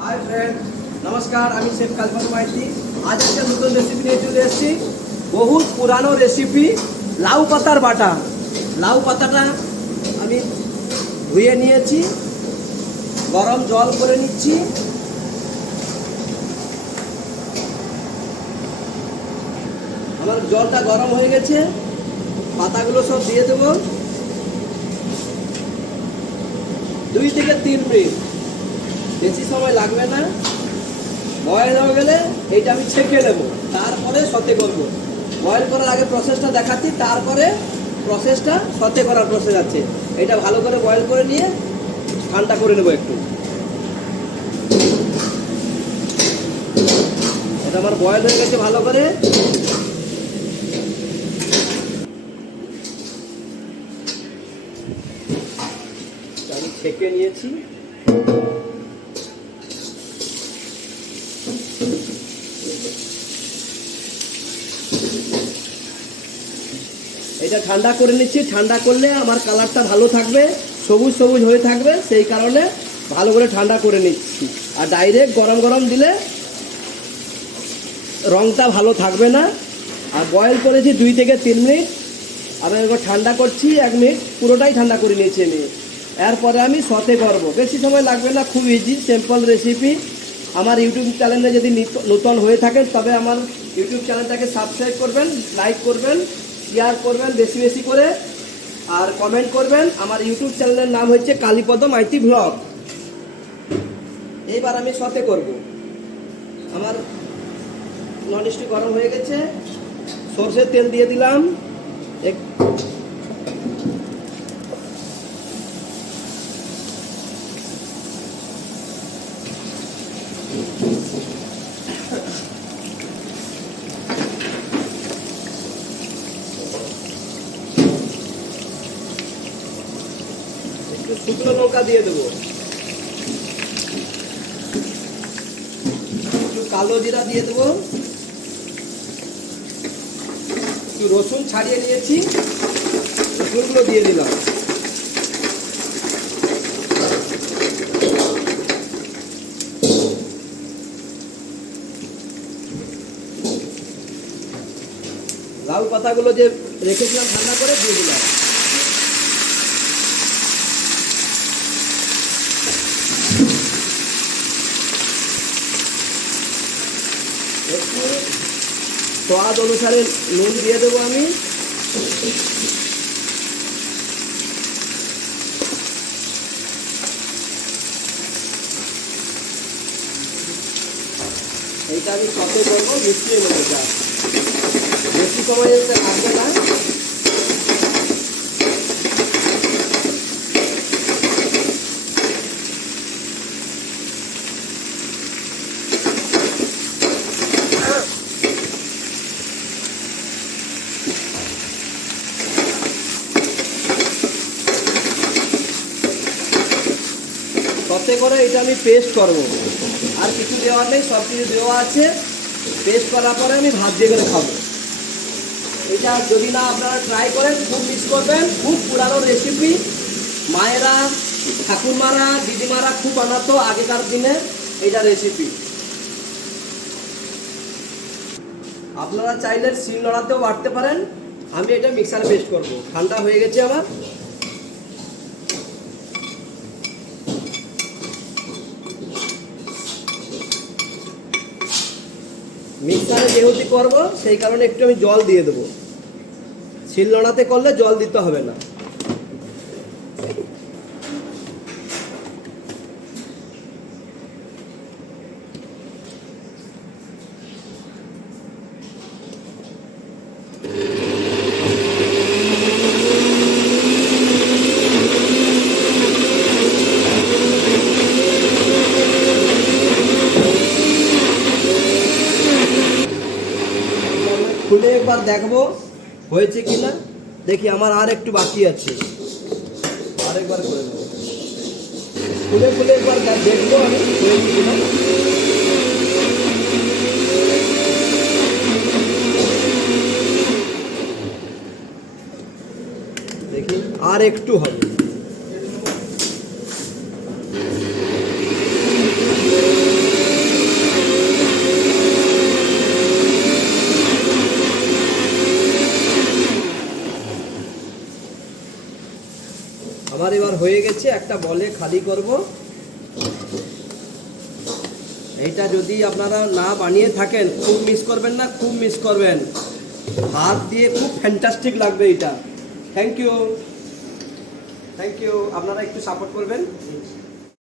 Hi friend, नमस्कार। আমি chef কালপন Maiti. আজ একটা নতুন রেসিপি নিয়ে চলে এসেছি। বহুত পুরানো রেসিপি, লাউ পাতার বাটা। লাউ পাতাটা আমি ধুয়ে নিয়েছি, গরম জল করে নিচ্ছি। আমার জলটা গরম হয়ে গেছে, পাতাগুলো সব দিয়ে দেবো। 2 থেকে 3 মিনিট, বেশি সময় লাগবে না। বয়েল হয়ে গেলে এইটা আমি ছেঁকে নেব, তারপরে সতে করব। বয়েল করার আগে প্রসেসটা দেখাচ্ছি, তারপরে প্রসেসটা সতে করার প্রসেস আছে। এটা ভালো করে বয়েল করে নিয়ে ঠান্ডা করে নেব একটু। এটা আমার বয়েল হয়ে গেছে ভালো করে। আমি ছেঁকে নিয়েছি। এটা ঠান্ডা করে নিচ্ছি। ঠান্ডা করলে আমার কালারটা ভালো থাকবে, সবুজ সবুজ হয়ে থাকবে, সেই কারণে ভালো করে ঠান্ডা করে নিচ্ছি। আর ডাইরেক্ট গরম গরম দিলে রঙটা ভালো থাকবে না। আর বয়েল করেছি 2 থেকে 3 মিনিট। আমি এবার ঠান্ডা করছি 1 মিনিট, পুরোটাই ঠান্ডা করে নিয়েছি আমি। এরপরে আমি সতে করব, বেশি সময় লাগবে না, খুব ইজি সিম্পল রেসিপি। আমার ইউটিউব চ্যানেলে যদি নতুন হয়ে থাকেন তবে আমার ইউটিউব চ্যানেলটাকে সাবস্ক্রাইব করবেন, লাইক করবেন, শেয়ার করবেন বেশি বেশি করে, আর কমেন্ট করবেন। আমার ইউটিউব চ্যানেলের নাম হচ্ছে কালীপদ মাইতি ব্লগ। এইবার আমি সতে করব। আমার ননস্টিক গরম হয়ে গেছে, সরষের তেল দিয়ে দিলাম। একটু শুকনো লঙ্কা দিয়ে দেবো, একটু কালো জিরা দিয়ে দেবো, একটু রসুন ছাড়িয়ে নিয়েছি, রসুনগুলো দিয়ে দিলাম। লাউ পাতাগুলো যে রেখেছিলাম ঠান্ডা করে দিয়ে দিলাম। একটু স্বাদ অনুসারে নুন দিয়ে দেবো আমি। এইটা আমি সতে করবো, মিশিয়ে নেবো, যা বেশি সময় লাগবে না। সতে করে এটা আমি পেস্ট করব, আর কিছু দেওয়ার নেই, সব কিছু দেওয়া আছে। পেস্ট করার পরে আমি ভাত দিয়ে করে খাবো। এটা যদি না আপনারা ট্রাই করেন খুব মিস করবেন। খুব পুরানো রেসিপি, মায়েরা, ঠাকুরমারা, দিদিমারা খুব বানাতো আগেকার দিনে এটা রেসিপি। আপনারা চাইলে শিল নোড়াতেও বাটতে পারেন। আমি এটা মিক্সারে পেস্ট করব। ঠান্ডা হয়ে গেছে আমার। মিক্সারে যেহেতু করব সেই কারণে একটু আমি জল দিয়ে দেবো। শিলনোড়াতে করলে জল দিতে হবে না। খুলে একবার দেখবো হয়েছে কিনা, দেখি। আমার আর একটু বাকি আছে, আরেকবার করে দেবো। খুলে খুলে একবার দেখবো আমি হয়েছে কিনা। দেখি আর একটু হবে। আমার হয়ে গেছে, একটা বলে খালি করব। এইটা যদি আপনারা না বানিয়ে থাকেন খুব মিস করবেন না, খুব মিস করবেন। হাত দিয়ে খুব ফ্যান্টাস্টিক লাগবে এটা। Thank you, thank you. আপনারা একটু সাপোর্ট করবেন।